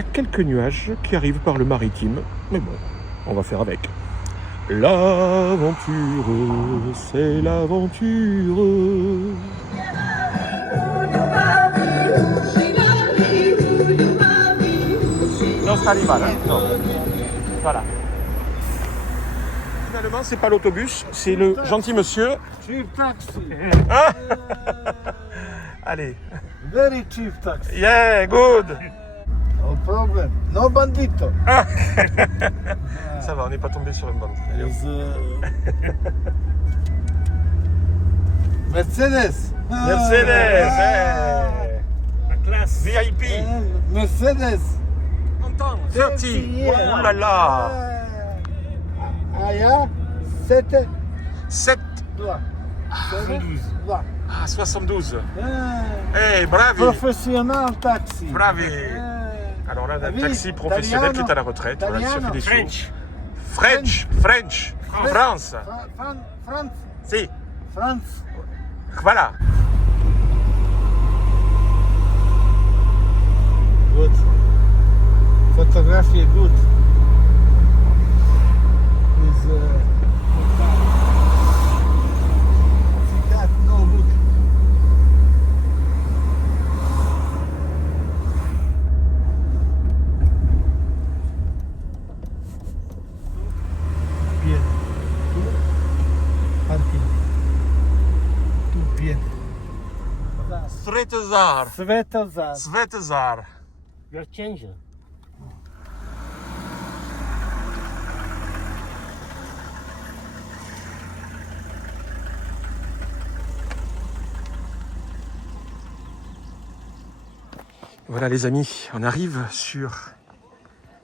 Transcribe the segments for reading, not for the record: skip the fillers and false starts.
a quelques nuages qui arrivent par le maritime, mais bon, on va faire avec. L'aventure, c'est l'aventure. Non, c'est animal, hein? Non. Voilà. Finalement, c'est pas l'autobus, c'est le gentil monsieur. Cheap taxi. Ah allez. Very cheap taxi. Yeah, good. No problem. No bandito. Ça va, on n'est pas tombé sur une bande. Is, Mercedes. Mercedes, hey. La classe. VIP. Mercedes. 30. Oh là là. Ah, ya, 7. 7. 2. 72. Ah, 72. Eh, Eh, bravi. Professionnel taxi. Bravi. Eh. Alors là, un Oui, taxi professionnel qui est à la retraite. Voilà, ça fait des sous. French. French. France. France. Si. France. Voilà. Good. Photography good. Is that no good. Bien. Tout. Parking. Tout bien. Svetozar. Svetozar. Svetozar. Your change. Voilà les amis, on arrive sur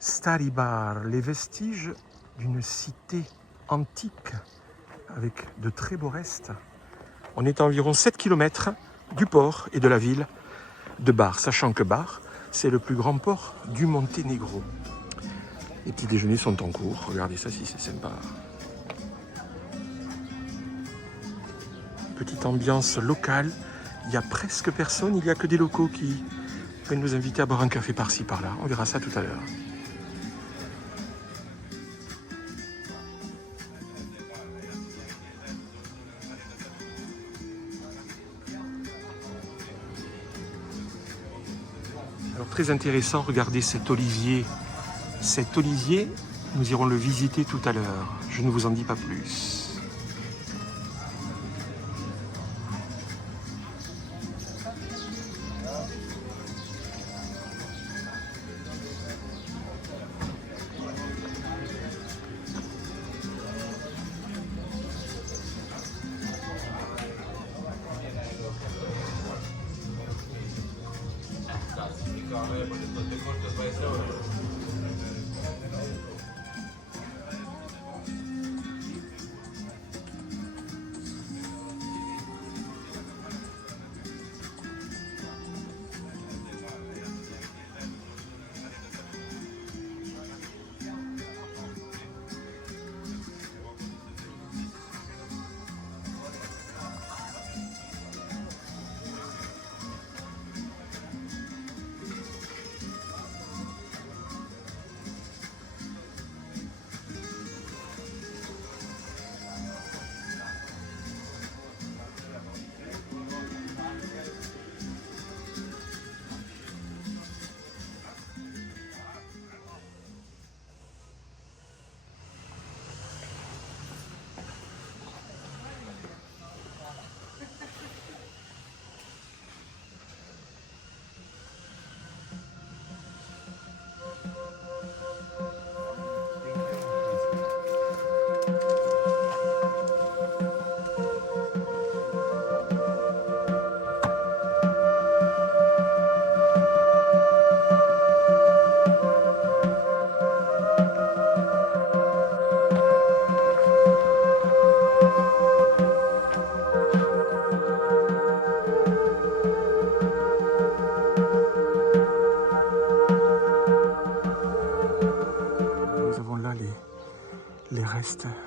Stari Bar, les vestiges d'une cité antique avec de très beaux restes. On est à environ 7 km du port et de la ville de Bar, sachant que Bar, c'est le plus grand port du Monténégro. Les petits déjeuners sont en cours, regardez ça si c'est sympa. Petite ambiance locale, il n'y a presque personne, il n'y a que des locaux qui viennent nous inviter à boire un café par-ci par-là, on verra ça tout à l'heure. Alors très intéressant, regardez cet olivier. Cet olivier, nous irons le visiter tout à l'heure. Je ne vous en dis pas plus.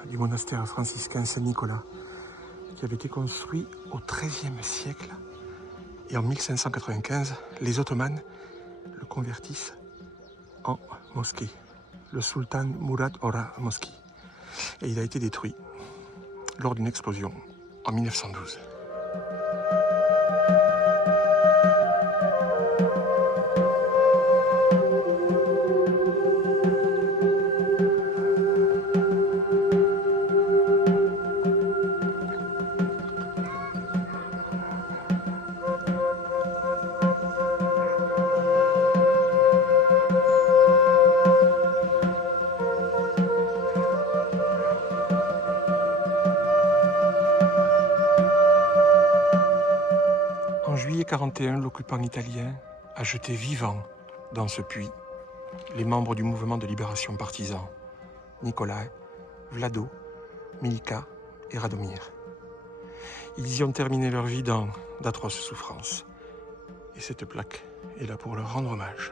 Du monastère franciscain Saint-Nicolas, qui avait été construit au XIIIe siècle. Et en 1595, les Ottomans le convertissent en mosquée, le sultan Murad Ora Mosque. Et il a été détruit lors d'une explosion en 1912. En juillet 1941, l'occupant italien a jeté vivants dans ce puits les membres du mouvement de libération partisan, Nicolae, Vlado, Milka et Radomir. Ils y ont terminé leur vie dans d'atroces souffrances. Et cette plaque est là pour leur rendre hommage.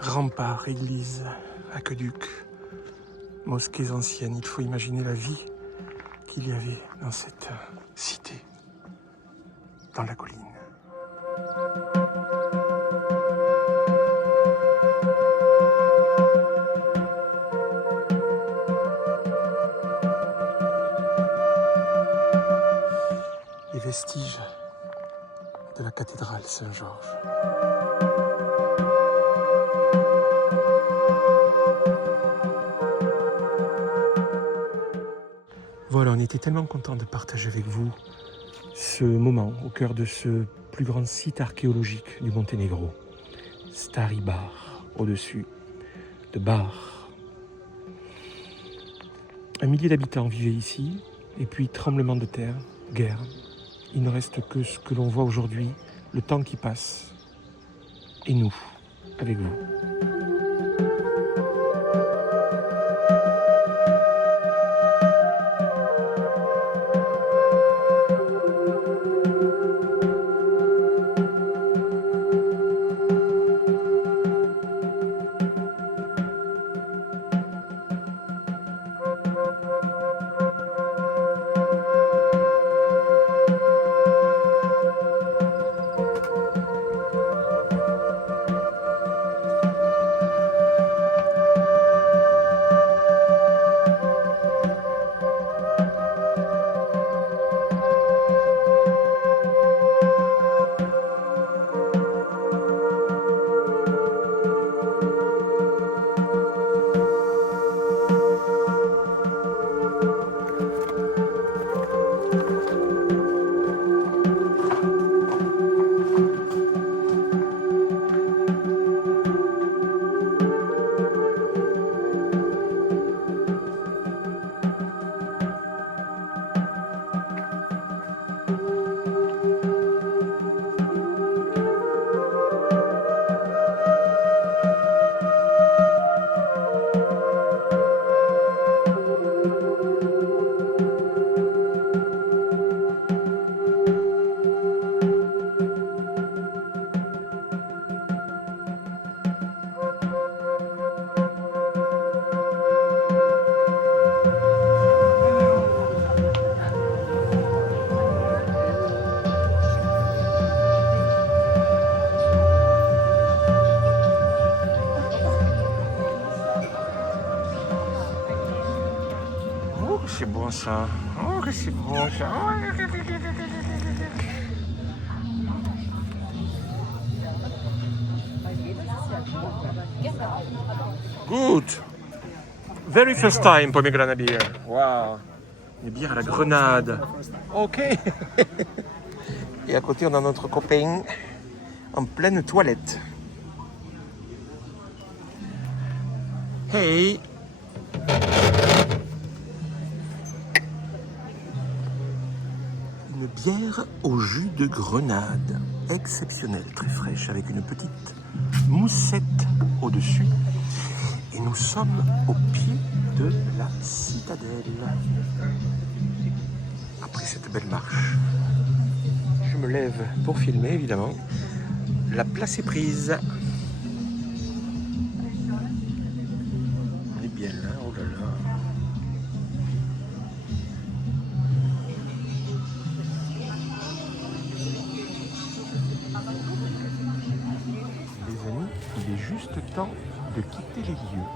Remparts, églises, aqueducs, mosquées anciennes. Il faut imaginer la vie qu'il y avait dans cette cité, dans la colline. Les vestiges de la cathédrale Saint-Georges. Voilà, on était tellement contents de partager avec vous ce moment au cœur de ce plus grand site archéologique du Monténégro. Stari Bar, au-dessus de Bar. 1 millier d'habitants vivaient ici, et puis tremblement de terre, guerre. Il ne reste que ce que l'on voit aujourd'hui, le temps qui passe, et nous, avec vous. C'est bon ça. Oh, que c'est bon ça. Good. Very first time pomegranate beer. Wow. Une bière à la grenade. Ok. Et à côté, on a notre copain en pleine toilette. Hey. Une bière au jus de grenade, exceptionnelle, très fraîche, avec une petite moussette au-dessus. Et nous sommes au pied de la citadelle. Après cette belle marche, je me lève pour filmer, évidemment. La place est prise. On est bien là, oh là là. Les amis, il est juste temps de quitter les lieux.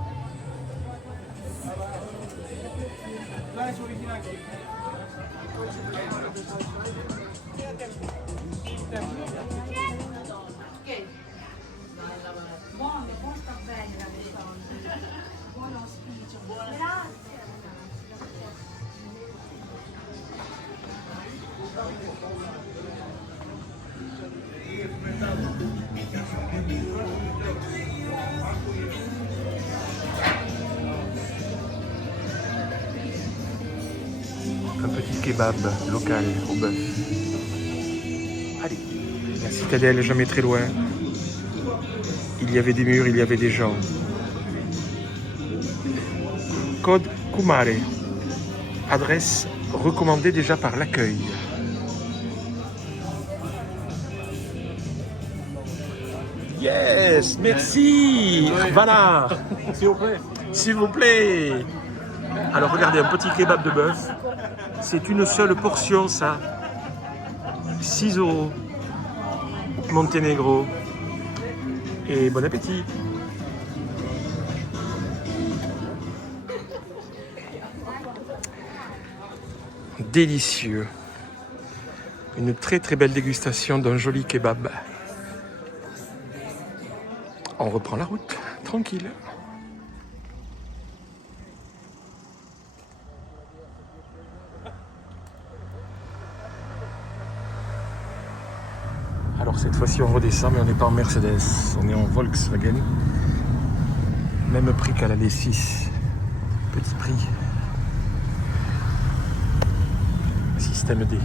Un petit kebab local au bœuf. Allez, la citadelle est jamais très loin. Il y avait des murs, il y avait des gens. Code Kumare. Adresse recommandée déjà par l'accueil. Yes, merci. Voilà. S'il vous plaît. S'il vous plaît. Alors regardez, un petit kebab de bœuf. C'est une seule portion, ça. 6 €. Monténégro. Et bon appétit. Délicieux. Une très très belle dégustation d'un joli kebab. On reprend la route, tranquille. Alors cette fois-ci on redescend, mais on n'est pas en Mercedes, on est en Volkswagen. Même prix qu'à l'allée 6. Petit prix. Système D.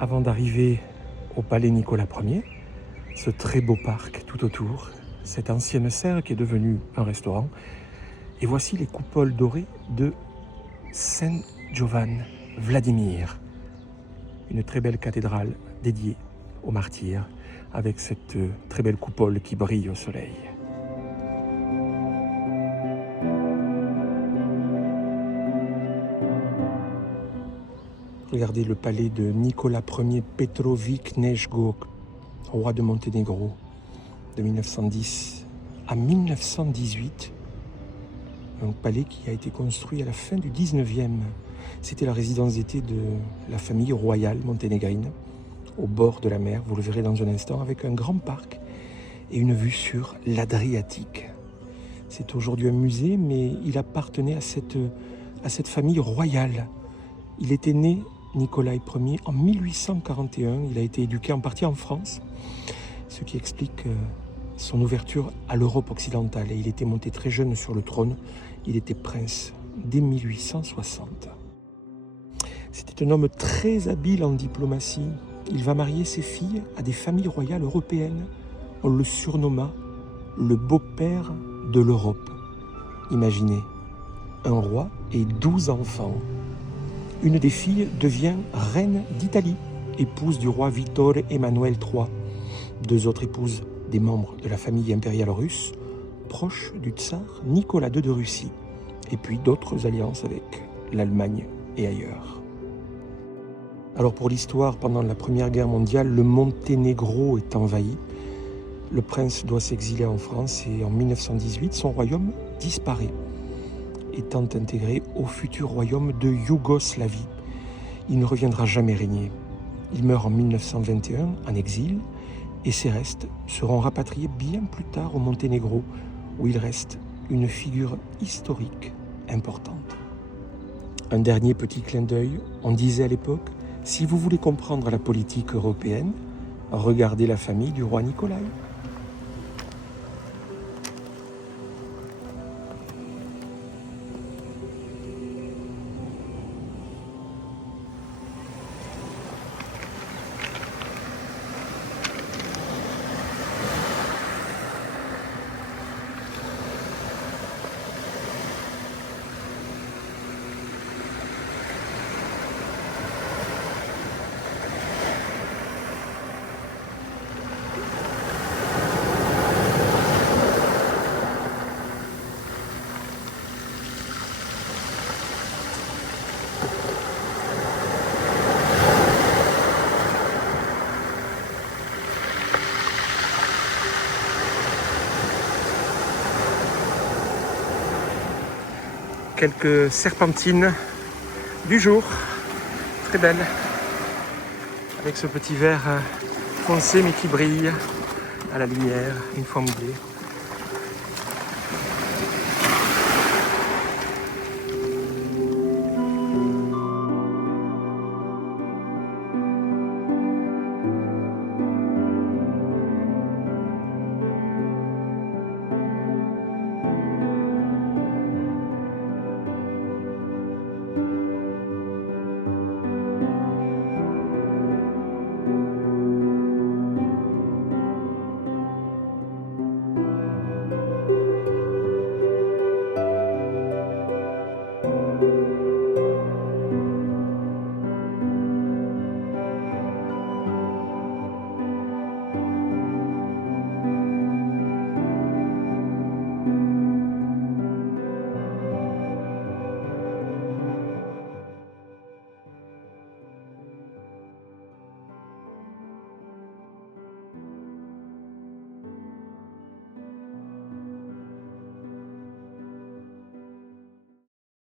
Avant d'arriver au palais Nicolas Ier, ce très beau parc tout autour, cette ancienne serre qui est devenue un restaurant, et voici les coupoles dorées de Saint Jovan Vladimir, une très belle cathédrale dédiée aux martyrs, avec cette très belle coupole qui brille au soleil. Regardez le palais de Nicolas Ier Petrović Nejgo, roi de Monténégro, de 1910 à 1918. Un palais qui a été construit à la fin du 19e. C'était la résidence d'été de la famille royale monténégrine, au bord de la mer, vous le verrez dans un instant, avec un grand parc et une vue sur l'Adriatique. C'est aujourd'hui un musée, mais il appartenait à cette famille royale. Il était né, Nicolas Ier, en 1841. Il a été éduqué en partie en France, ce qui explique son ouverture à l'Europe occidentale. Et il était monté très jeune sur le trône. Il était prince dès 1860. C'était un homme très habile en diplomatie. Il va marier ses filles à des familles royales européennes. On le surnomma le beau-père de l'Europe. Imaginez, un roi et 12 enfants. Une des filles devient reine d'Italie, épouse du roi Victor Emmanuel III. 2 autres épouses des membres de la famille impériale russe, proches du tsar Nicolas II de Russie. Et puis d'autres alliances avec l'Allemagne et ailleurs. Alors pour l'histoire, pendant la Première Guerre mondiale, le Monténégro est envahi. Le prince doit s'exiler en France et en 1918, son royaume disparaît, étant intégré au futur royaume de Yougoslavie. Il ne reviendra jamais régner. Il meurt en 1921 en exil et ses restes seront rapatriés bien plus tard au Monténégro, où il reste une figure historique importante. Un dernier petit clin d'œil, on disait à l'époque, si vous voulez comprendre la politique européenne, regardez la famille du roi Nicolas. Quelques serpentines du jour, très belles, avec ce petit verre foncé mais qui brille à la lumière une fois mouillé.